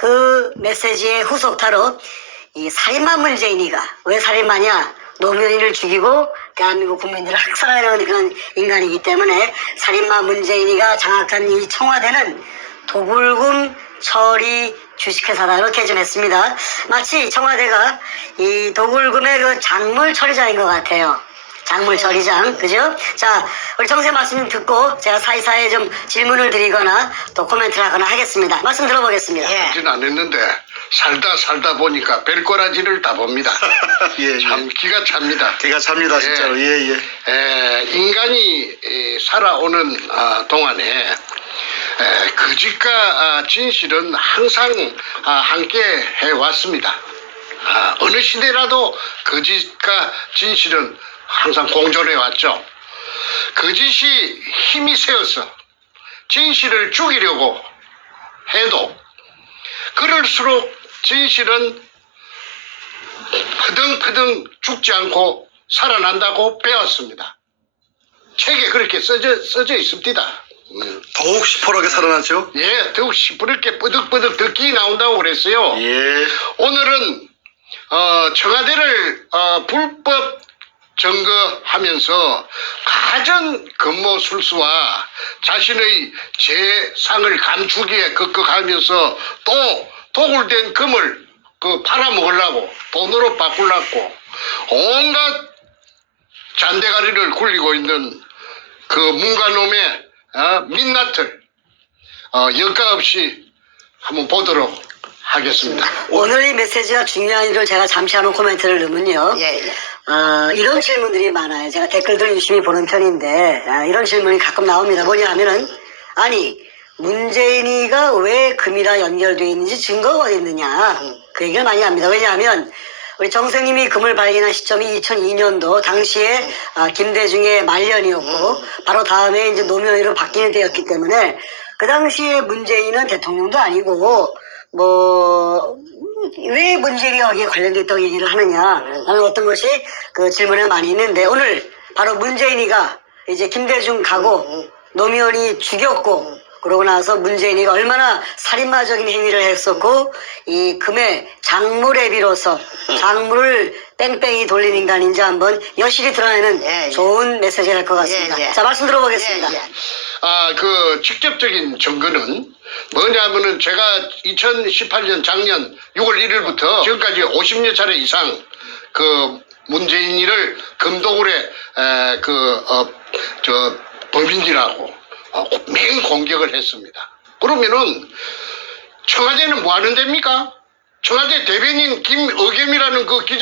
그 메시지의 후속타로 이 살인마 문재인이가 왜 살인마냐? 노무현이를 죽이고 대한민국 국민들을 학살하려는 그런 인간이기 때문에 살인마 문재인이가 장악한 이 청와대는 도굴금 처리 주식회사다 이렇게 좀 했습니다. 마치 청와대가 이 도굴금의 그 작물 처리장인 것 같아요. 처리장, 그죠? 자, 우리 정세 말씀 듣고 제가 사이사이에 좀 질문을 드리거나 또 코멘트를 하거나 하겠습니다. 말씀 들어보겠습니다. 예. 하진 않았는데 살다 살다 보니까 별거라지를 다 봅니다. 예, 예. 참 기가 찹니다. 기가 찹니다, 진짜로. 예, 예. 에, 인간이 에, 살아오는 아, 동안에 에, 거짓과 아, 진실은 항상 아, 함께 해왔습니다. 아, 어느 시대라도 거짓과 진실은 항상 공존해 왔죠. 거짓이 힘이 세어서 진실을 죽이려고 해도 그럴수록 진실은 흐등흐등 죽지 않고 살아난다고 배웠습니다. 책에 그렇게 써져, 써져 있습니다. 음. 더욱 시퍼렇게 살아났죠? 예, 더욱 시퍼렇게 쁘득쁘득 듣기 나온다고 그랬어요. 예. 오늘은 어, 청와대를 어, 불법 점거하면서 가전 근무 술수와 자신의 재상을 감추기에 극극하면서 또 도굴된 금을 그 팔아먹으려고 돈으로 바꾸려고 온갖 잔대가리를 굴리고 있는 그 문가놈의 어, 민낯을 어, 여과 없이 한번 보도록 하겠습니다. 오늘 이 메시지가 중요한 일을 제가 잠시 하는 코멘트를 넣으면요. 예, 예. 어, 이런 질문들이 많아요. 제가 댓글들 유심히 보는 편인데, 아, 이런 질문이 가끔 나옵니다. 뭐냐 하면은, 아니, 문재인이가 왜 금이랑 연결되어 있는지 증거가 어디 있느냐. 그 얘기를 많이 합니다. 왜냐하면, 우리 정생님이 금을 발견한 시점이 2002년도 당시에 아, 김대중의 말년이었고 바로 다음에 이제 노무현으로 바뀌는 때였기 때문에 그 당시에 문재인은 대통령도 아니고 뭐 왜 문재인이 관련돼 있다고 얘기를 하느냐 하는 어떤 것이 그 질문에 많이 있는데 오늘 바로 문재인이가 이제 김대중 가고 노무현이 죽였고 그러고 나서 문재인이가 얼마나 살인마적인 행위를 했었고 이 금의 장물에 비로소 장물을 뺑뺑이 돌린 인간인지 한번 여실히 드러내는 예, 예. 좋은 메시지가 될 것 같습니다. 예, 예. 자 말씀 들어보겠습니다. 예, 예. 아, 그 직접적인 증거는 뭐냐면은 제가 2018년 작년 6월 1일부터 지금까지 50여 차례 이상 그 문재인이를 금도굴에 에, 그, 어, 저, 범인이라고 어, 맹 공격을 했습니다. 그러면은 청와대는 뭐 하는 데입니까? 청와대 대변인 김의겸이라는 그 기자